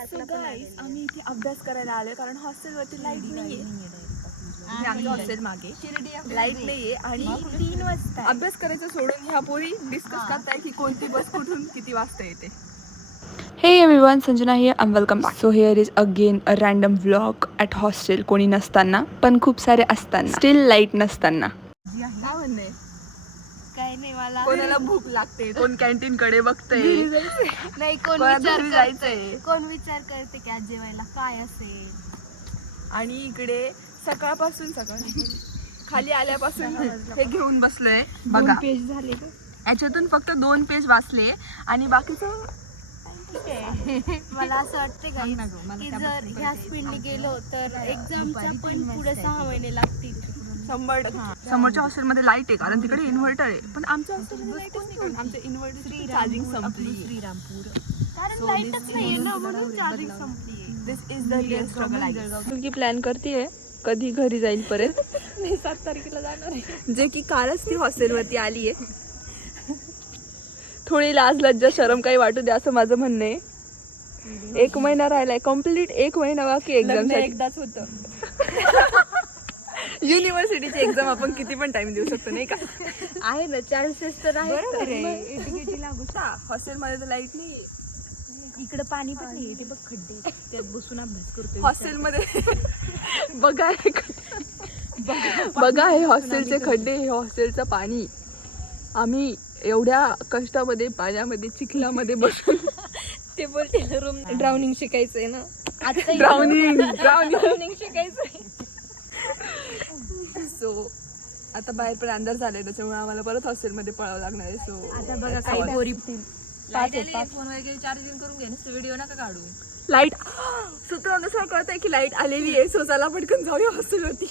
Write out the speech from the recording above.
आम्ही इथे अभ्यास करायला आलोय कारण हॉस्टेलवरती लाईट नाहीये. आमच्या हॉस्टेल मागे लाईट नाहीये आणि 3 वाजता अभ्यास करायचं सोडून ह्या पोरी डिस्कस करताय की कोणती बस कुठून किती वाजता येते. Hey everyone, Sanjana here and welcome back. So here is again a random vlog at hostel. कोणी नसताना पण खूप सारे असताना, स्टिल लाईट नसताना. काय म्हणणे काही नाही मला कोणाला भूक लागते, कोण कॅन्टीन कडे बघतंय, नाही कोण घरी जायचंय कोण विचार करते की आज जेवायला काय असेल. आणि इकडे सकाळपासून खाली आल्यापासून हे घेऊन बसलोय बघा. पेज झाले याच्यातून फक्त 2 पेज वाचले आणि बाकीचं मला असं वाटते का की जर ह्या स्पीडने गेलो तर एक्झामचा पण पुढे 6 महिने लागतील. 100%. समोरच्या हॉस्टेलमध्ये लाईट आहे कारण तिकडे इन्व्हर्टर आहे, पण आमच्या हॉस्टेलमध्ये लाईटच नाही कारण आमच्या इन्व्हर्टरची चार्जिंग संपली. श्रीरामपूर कारण लाईटच नाहीये ना म्हणून चार्जिंग संपली. दिस इज द रिअल स्ट्रगल. मुलगी प्लॅन करतेय कधी घरी जाईल परत. मी 7 तारखेला जाणार आहे. जे की कालच ती हॉस्टेलवरती आली आहे. थोडी लाज लज्जा शरम काही वाटू दे असं माझं म्हणणं आहे. 1 महिना राहिलाय, कम्प्लीट 1 महिना बाकी एक्झाम. एकदाच होतं. युनिव्हर्सिटीची एक्झाम आपण किती पण टाइम देऊ शकतो नाही का. आहे ना चान्सेस तर आहे. हॉस्टेलमध्ये तर लाईट नाही. इकडे पाणी पण नाही ते बघ खड्डे त्यात बसून अभ्यास करतोय. हॉस्टेलमध्ये बघा हे हॉस्टेलचे खड्डे, हे हॉस्टेलचं पाणी. आम्ही एवढ्या कष्टामध्ये पाण्यामध्ये चिखलामध्ये बसून ते बोलते रूम ड्राउनिंग शिकायचंय ना आता. ड्राउनिंग शिकायचंय. सो आता बाहेर पण अंधार झालाय त्याच्यामुळे आम्हाला परत हॉस्टेलमध्ये पळावं लागणार आहे. सो आता बघा काही पोरी फोन वगैरे चार्जिंग करून घ्या, व्हिडिओ नका काढू. लाईट सूत्रानुसार कळत आहे की लाईट आलेली आहे. सो चला पटकन जाऊया हॉस्टेलवरती.